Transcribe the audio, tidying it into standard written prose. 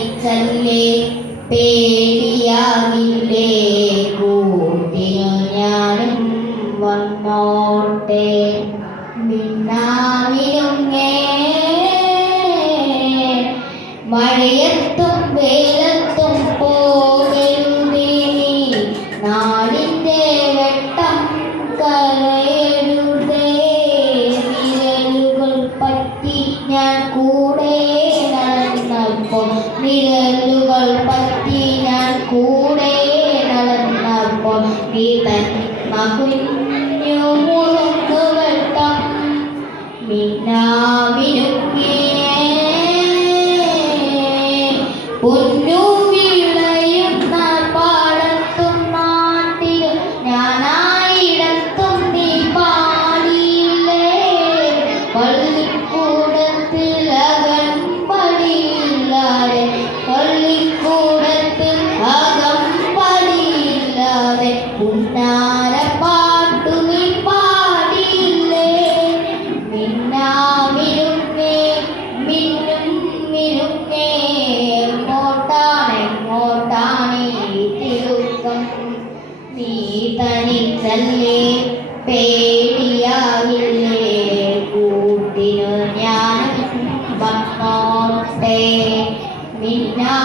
തനിച്ചല്ലേ പേടിയാകില്ലേ കൂട്ടിനു ഞാനും വന്നോട്ടെ മിന്നാമിനുങ്ങേ മഴയത്തും വെയിലത്തും പോകരുതേ നാടിൻ്റെ വെട്ടം കളയരുതേ വിരലുകൾ പറ്റി ഞാൻ കൂടെ നടന്നപ്പോൾ വിരലുകൾ പറ്റി ഞാൻ കൂടെ നടന്നപ്പോൾ നീ തൻ മകുഞ്ഞു മുറുന്നു വെട്ടം മിന്നാമിനുങ്ങേ പൊന്നു വിളയുന്ന പാടത്തും നാട്ടിലും ഞാനായിടത്തും നീ പാടിയില്ലേ പള്ളിക്കൂടത്തിൽ അകമ്പടിയില്ലാതെ പള്ളിക്കൂടത്തിൽ അകമ്പടിയില്ലാതെ ഉന്നാര പാട്ടു നീ പാടിയില്ലേ മിന്നാമിനുങ്ങേ മിന്നും മിനുങ്ങേ നീ തനിച്ചല്ലേ പേടിയാകില്ലേ കൂട്ടിനു ഞാൻ വന്നോട്ടെ മിന്നാ